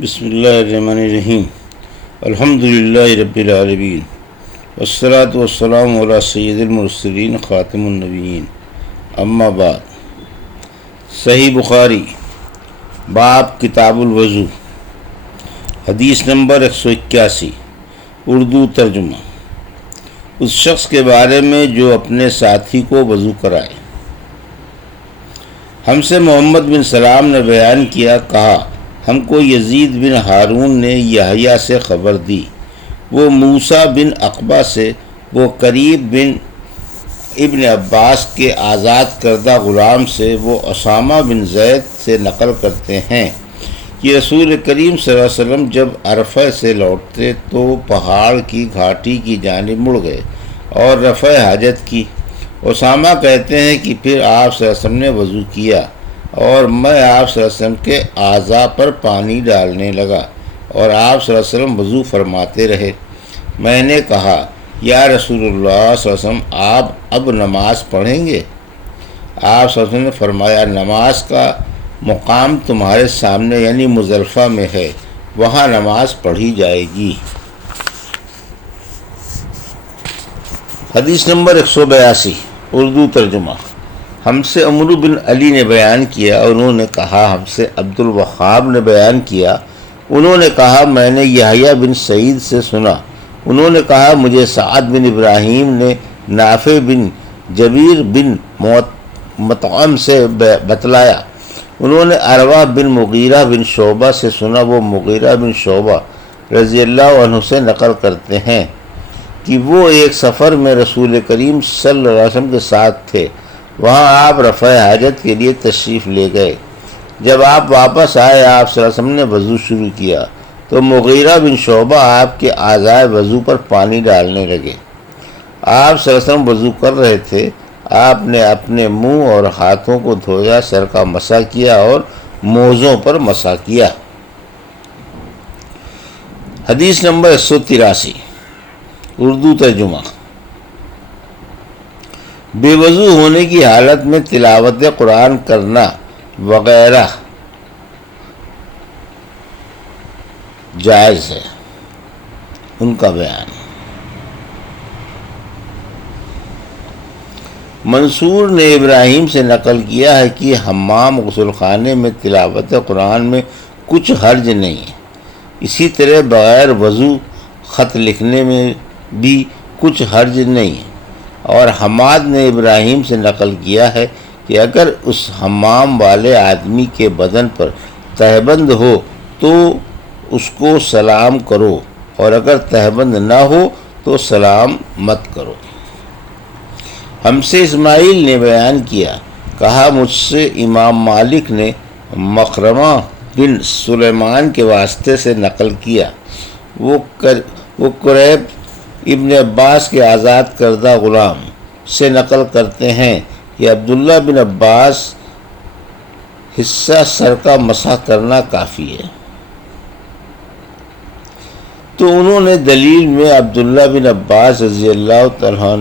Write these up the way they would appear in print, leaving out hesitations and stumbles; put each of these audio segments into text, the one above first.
بسم اللہ الرحمن الرحیم الحمدللہ رب العالمین والصلاة والسلام علی سید المرسلین خاتم النبیین اما بعد۔ صحیح بخاری باب کتاب الوضو، حدیث نمبر 181، اردو ترجمہ۔ اس شخص کے بارے میں جو اپنے ساتھی کو وضو کرائے۔ ہم سے محمد بن سلام نے بیان کیا، کہا ہم کو یزید بن ہارون نے یحییٰ سے خبر دی، وہ موسیٰ بن عقبہ سے، وہ قریب بن ابن عباس کے آزاد کردہ غلام سے، وہ اسامہ بن زید سے نقل کرتے ہیں کہ رسول کریم صلی اللہ علیہ وسلم جب عرفہ سے لوٹتے تو پہاڑ کی گھاٹی کی جانب مڑ گئے اور رفع حاجت کی۔ اسامہ کہتے ہیں کہ پھر آپ صلی اللہ علیہ وسلم نے وضو کیا اور میں آپ صلی اللہ علیہ وسلم کے اعضاء پر پانی ڈالنے لگا اور آپ صلی اللہ علیہ وسلم وضو فرماتے رہے۔ میں نے کہا یا رسول اللہ صلی اللہ علیہ وسلم، آپ اب نماز پڑھیں گے؟ آپ صلی اللہ علیہ وسلم نے فرمایا، نماز کا مقام تمہارے سامنے یعنی مزدلفہ میں ہے، وہاں نماز پڑھی جائے گی۔ حدیث نمبر 182، اردو ترجمہ۔ ہم سے عمرو بن علی نے بیان کیا، انہوں نے کہا ہم سے عبد الوہاب نے بیان کیا، انہوں نے کہا میں نے یحییٰ بن سعید سے سنا، انہوں نے کہا مجھے سعد بن ابراہیم نے نافع بن جبیر بن مطعم سے بتلایا، انہوں نے عروہ بن مغیرہ بن شعبہ سے سنا، وہ مغیرہ بن شعبہ رضی اللہ عنہ سے نقل کرتے ہیں کہ وہ ایک سفر میں رسول کریم صلی اللہ علیہ وسلم کے ساتھ تھے، وہاں آپ رفع حاجت کے لیے تشریف لے گئے۔ جب آپ واپس آئے، آپ صلی اللہ علیہ وسلم نے وضو شروع کیا تو مغیرہ بن شعبہ آپ کے اعضائے وضو پر پانی ڈالنے لگے۔ آپ صلی اللہ علیہ وسلم وضو کر رہے تھے، آپ نے اپنے منہ اور ہاتھوں کو دھویا، سر کا مسح کیا اور موزوں پر مسح کیا۔ حدیث نمبر 183، اردو ترجمہ۔ بے وضو ہونے کی حالت میں تلاوت قرآن کرنا وغیرہ جائز ہے، ان کا بیان۔ منصور نے ابراہیم سے نقل کیا ہے کہ حمام غسل خانے میں تلاوت قرآن میں کچھ حرج نہیں ہے، اسی طرح بغیر وضو خط لکھنے میں بھی کچھ حرج نہیں ہے۔ اور حماد نے ابراہیم سے نقل کیا ہے کہ اگر اس حمام والے آدمی کے بدن پر تہبند ہو تو اس کو سلام کرو، اور اگر تہبند نہ ہو تو سلام مت کرو۔ ہم سے اسماعیل نے بیان کیا، کہا مجھ سے امام مالک نے مخرمہ بن سلیمان کے واسطے سے نقل کیا، وہ قریب ابن عباس کے آزاد کردہ غلام سے نقل کرتے ہیں کہ عبداللہ بن عباس حصہ سر کا مسح کرنا کافی ہے، تو انہوں نے دلیل میں عبداللہ بن عباس رضی اللہ تعالیٰ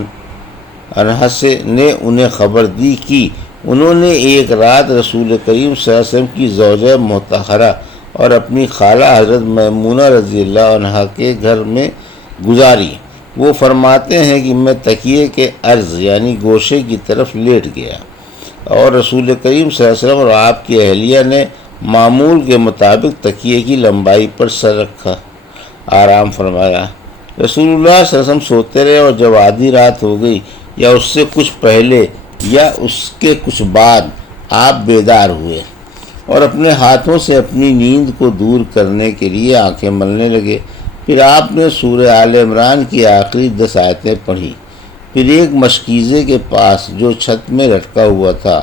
عنہ سے نے انہیں خبر دی کہ انہوں نے ایک رات رسول کریم صلی اللہ علیہ وسلم کی زوجہ مطہرہ اور اپنی خالہ حضرت میمونہ رضی اللہ عنہا کے گھر میں گزاری۔ وہ فرماتے ہیں کہ میں تکیے کے عرض یعنی گوشے کی طرف لیٹ گیا اور رسول کریم صلی اللہ علیہ وسلم اور آپ کی اہلیہ نے معمول کے مطابق تکیے کی لمبائی پر سر رکھا، آرام فرمایا۔ رسول اللہ صلی اللہ علیہ وسلم سوتے رہے، اور جب آدھی رات ہو گئی یا اس سے کچھ پہلے یا اس کے کچھ بعد آپ بیدار ہوئے اور اپنے ہاتھوں سے اپنی نیند کو دور کرنے کے لیے آنکھیں ملنے لگے۔ پھر آپ نے سورہ آل عمران کی آخری 10 آیتیں پڑھی، پھر ایک مشکیزے کے پاس جو چھت میں لٹکا ہوا تھا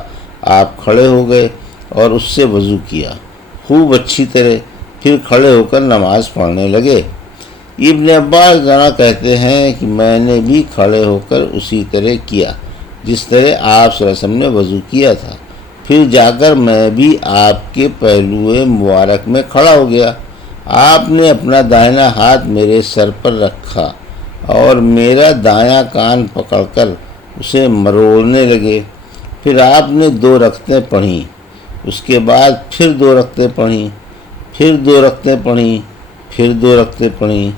آپ کھڑے ہو گئے اور اس سے وضو کیا خوب اچھی طرح، پھر کھڑے ہو کر نماز پڑھنے لگے۔ ابن عباس ذرا کہتے ہیں کہ میں نے بھی کھڑے ہو کر اسی طرح کیا جس طرح آپ صلی اللہ علیہ وسلم نے وضو کیا تھا، پھر جا کر میں بھی آپ کے پہلو مبارک میں کھڑا ہو گیا۔ آپ نے اپنا دائنا ہاتھ میرے سر پر رکھا اور میرا دایاں کان پکڑ کر اسے مروڑنے لگے، پھر آپ نے 2 رکعتیں پڑھیں، اس کے بعد پھر 2 رکعتیں پڑھیں، پھر 2 رکعتیں پڑھیں، پھر 2 رکعتیں پڑھیں،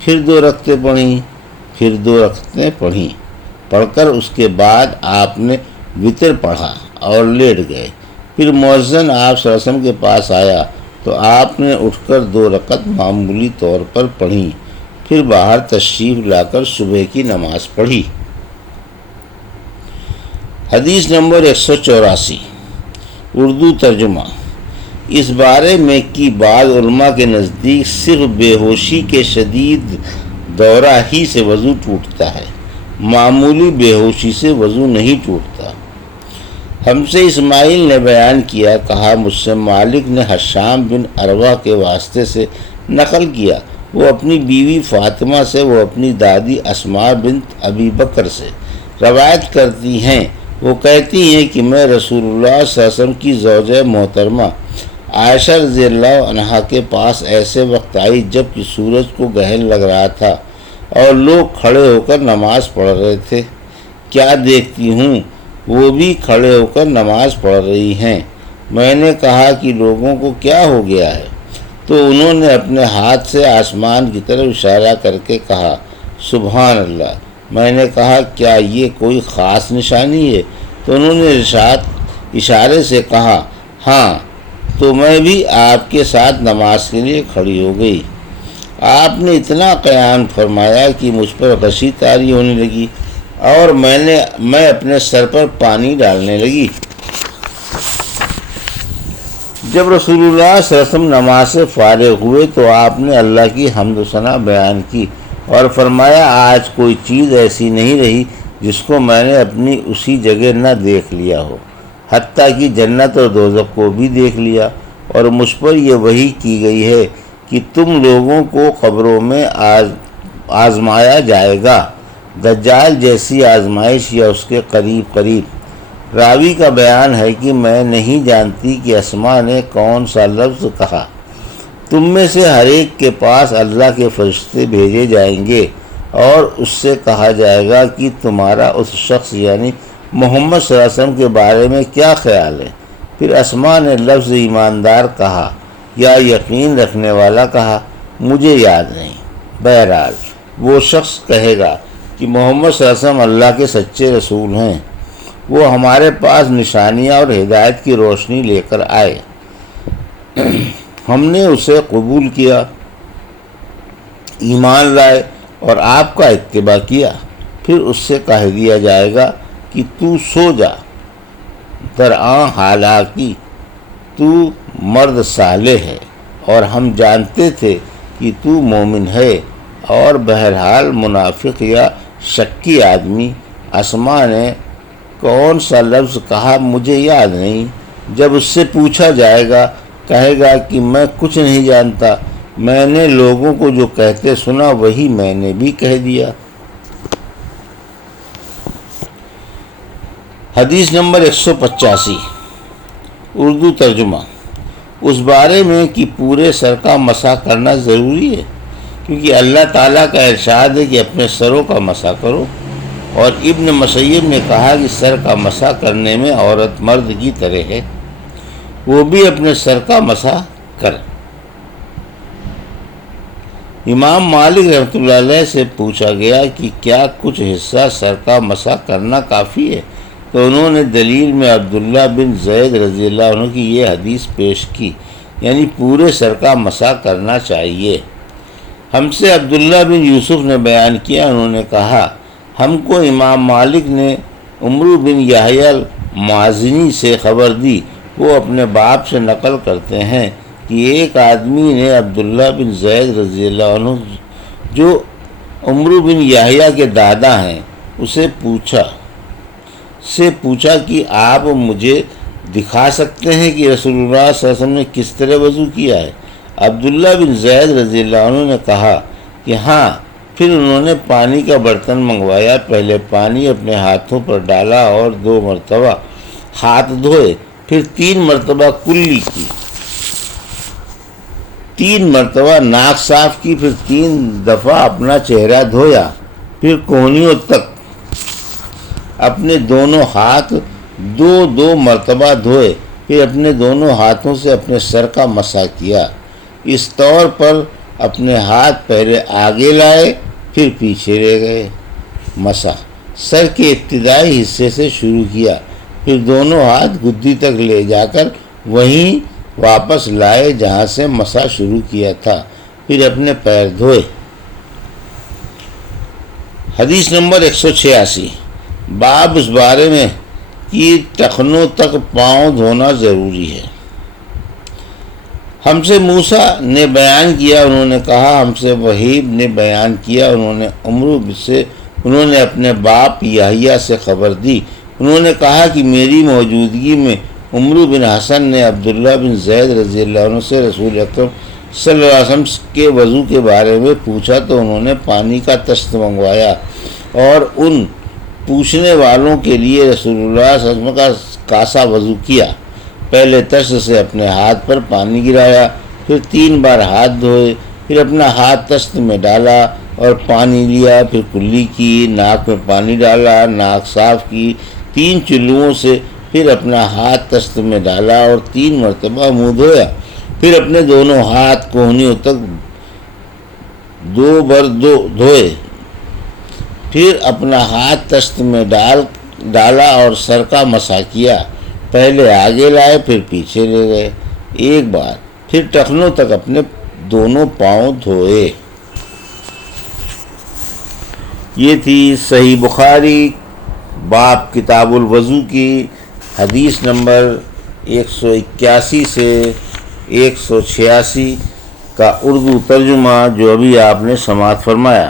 پھر 2 رکعتیں پڑھیں، پھر 2 رکعتیں پڑھیں۔ پڑھ کر اس کے بعد آپ نے وتر پڑھا اور لیٹ گئے۔ پھر مؤذن آپ صلی اللہ علیہ وسلم کے پاس آیا تو آپ نے اٹھ کر 2 رکعت معمولی طور پر پڑھیں، پھر باہر تشریف لا کر صبح کی نماز پڑھی۔ حدیث نمبر 184، اردو ترجمہ۔ اس بارے میں کہ بعض علماء کے نزدیک صرف بے ہوشی کے شدید دورہ ہی سے وضو ٹوٹتا ہے، معمولی بے ہوشی سے وضو نہیں ٹوٹتا۔ ہم سے اسماعیل نے بیان کیا، کہا مجھ سے مالک نے حشام بن عروہ کے واسطے سے نقل کیا، وہ اپنی بیوی فاطمہ سے، وہ اپنی دادی اسماء بنت ابی بکر سے روایت کرتی ہیں۔ وہ کہتی ہیں کہ میں رسول اللہ صلی اللہ علیہ وسلم کی زوجہ محترمہ عائشہ رضی اللہ عنہا کے پاس ایسے وقت آئی جب کہ سورج کو گہن لگ رہا تھا اور لوگ کھڑے ہو کر نماز پڑھ رہے تھے۔ کیا دیکھتی ہوں وہ بھی کھڑے ہو کر نماز پڑھ رہی ہیں۔ میں نے کہا کہ لوگوں کو کیا ہو گیا ہے؟ تو انہوں نے اپنے ہاتھ سے آسمان کی طرف اشارہ کر کے کہا سبحان اللہ۔ میں نے کہا کیا یہ کوئی خاص نشانی ہے؟ تو انہوں نے اشارے سے کہا ہاں، تو میں بھی آپ کے ساتھ نماز کے لیے کھڑی ہو گئی۔ آپ نے اتنا قیام فرمایا کہ مجھ پر غشی طاری ہونے لگی اور میں اپنے سر پر پانی ڈالنے لگی۔ جب رسول اللہ صلی اللہ علیہ وسلم نماز سے فارغ ہوئے تو آپ نے اللہ کی حمد و ثنا بیان کی اور فرمایا آج کوئی چیز ایسی نہیں رہی جس کو میں نے اپنی اسی جگہ نہ دیکھ لیا ہو، حتیٰ کہ جنت اور دوزخ کو بھی دیکھ لیا، اور مجھ پر یہ وحی کی گئی ہے کہ تم لوگوں کو قبروں میں آزمایا جائے گا، دجال جیسی آزمائش یا اس کے قریب قریب۔ راوی کا بیان ہے کہ میں نہیں جانتی کہ اسماء نے کون سا لفظ کہا۔ تم میں سے ہر ایک کے پاس اللہ کے فرشتے بھیجے جائیں گے اور اس سے کہا جائے گا کہ تمہارا اس شخص یعنی محمد صلی اللہ علیہ وسلم کے بارے میں کیا خیال ہے؟ پھر اسماء نے لفظ ایماندار کہا یا یقین رکھنے والا کہا، مجھے یاد نہیں۔ بہرحال وہ شخص کہے گا کہ محمد صلی اللہ علیہ وسلم اللہ کے سچے رسول ہیں، وہ ہمارے پاس نشانیاں اور ہدایت کی روشنی لے کر آئے، ہم نے اسے قبول کیا، ایمان لائے اور آپ کا اتباع کیا۔ پھر اس سے کہہ دیا جائے گا کہ تو سو جا، درآں حالانکہ تو مرد صالح ہے اور ہم جانتے تھے کہ تو مومن ہے، اور بہرحال منافق یا شکی آدمی۔ اسماء نے کون سا لفظ کہا مجھے یاد نہیں۔ جب اس سے پوچھا جائے گا کہے گا کہ میں کچھ نہیں جانتا، میں نے لوگوں کو جو کہتے سنا وہی میں نے بھی کہہ دیا۔ حدیث نمبر 185، اردو ترجمہ۔ اس بارے میں کہ پورے سر کا مسح کرنا ضروری ہے، کیونکہ اللہ تعالیٰ کا ارشاد ہے کہ اپنے سروں کا مسح کرو، اور ابن مسیب نے کہا کہ سر کا مسح کرنے میں عورت مرد کی طرح ہے، وہ بھی اپنے سر کا مسح کرے۔ امام مالک رحمۃ اللہ علیہ سے پوچھا گیا کہ کیا کچھ حصہ سر کا مسح کرنا کافی ہے؟ تو انہوں نے دلیل میں عبداللہ بن زید رضی اللہ عنہ کی یہ حدیث پیش کی، یعنی پورے سر کا مسح کرنا چاہیے۔ ہم سے عبداللہ بن یوسف نے بیان کیا، انہوں نے کہا ہم کو امام مالک نے عمرو بن یحییٰ المازنی سے خبر دی، وہ اپنے باپ سے نقل کرتے ہیں کہ ایک آدمی نے عبداللہ بن زید رضی اللہ عنہ جو عمرو بن یحییٰ کے دادا ہیں اسے پوچھا کہ آپ مجھے دکھا سکتے ہیں کہ رسول اللہ صلی اللہ علیہ وسلم نے کس طرح وضو کیا ہے؟ عبداللہ بن زید رضی اللہ عنہ نے کہا کہ ہاں۔ پھر انہوں نے پانی کا برتن منگوایا، پہلے پانی اپنے ہاتھوں پر ڈالا اور 2 مرتبہ ہاتھ دھوئے، پھر 3 مرتبہ کلی کی، 3 مرتبہ ناک صاف کی، پھر 3 دفعہ اپنا چہرہ دھویا، پھر کونیوں تک اپنے دونوں ہاتھ 2 مرتبہ دھوئے، پھر اپنے دونوں ہاتھوں سے اپنے سر کا مسح کیا، اس طور پر اپنے ہاتھ پہلے آگے لائے پھر پیچھے لے گئے۔ مسح سر کے ابتدائی حصے سے شروع کیا، پھر دونوں ہاتھ گدی تک لے جا کر وہیں واپس لائے جہاں سے مسح شروع کیا تھا، پھر اپنے پیر دھوئے۔ حدیث نمبر 186۔ باب اس بارے میں کہ ٹخنوں تک پاؤں دھونا ضروری ہے۔ ہم سے موسیٰ نے بیان کیا، انہوں نے کہا، ہم سے وہیب نے بیان کیا، انہوں نے اپنے باپ یحییٰ سے خبر دی، انہوں نے کہا کہ میری موجودگی میں عمرو بن حسن نے عبداللہ بن زید رضی اللہ عنہ سے رسول اکرم صلی اللہ علیہ وسلم کے وضو کے بارے میں پوچھا تو انہوں نے پانی کا تشت منگوایا اور ان پوچھنے والوں کے لیے رسول اللہ صلی اللہ علیہ وسلم کا کاسا وضو کیا۔ پہلے تشت سے اپنے ہاتھ پر پانی گرایا، پھر 3 بار ہاتھ دھوئے، پھر اپنا ہاتھ تشت میں ڈالا اور پانی لیا، پھر کلی کی، ناک میں پانی ڈالا، ناک صاف کی 3 چلوؤں سے، پھر اپنا ہاتھ تشت میں ڈالا اور 3 مرتبہ منہ دھویا، پھر اپنے دونوں ہاتھ کوہنیوں تک 2 بار دھوئے، پھر اپنا ہاتھ تشت میں ڈالا اور سر کا مسح کیا، پہلے آگے لائے پھر پیچھے لے گئے 1 بار، پھر ٹخنوں تک اپنے دونوں پاؤں دھوئے۔ یہ تھی صحیح بخاری باب کتاب الوضو کی حدیث نمبر 181 سے 186 کا اردو ترجمہ جو ابھی آپ نے سماعت فرمایا۔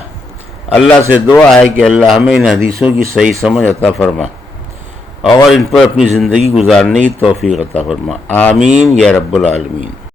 اللہ سے دعا ہے کہ اللہ ہمیں ان حدیثوں کی صحیح سمجھ عطا فرما اور ان پر اپنی زندگی گزارنے کی توفیق عطا فرما، آمین یا رب العالمین۔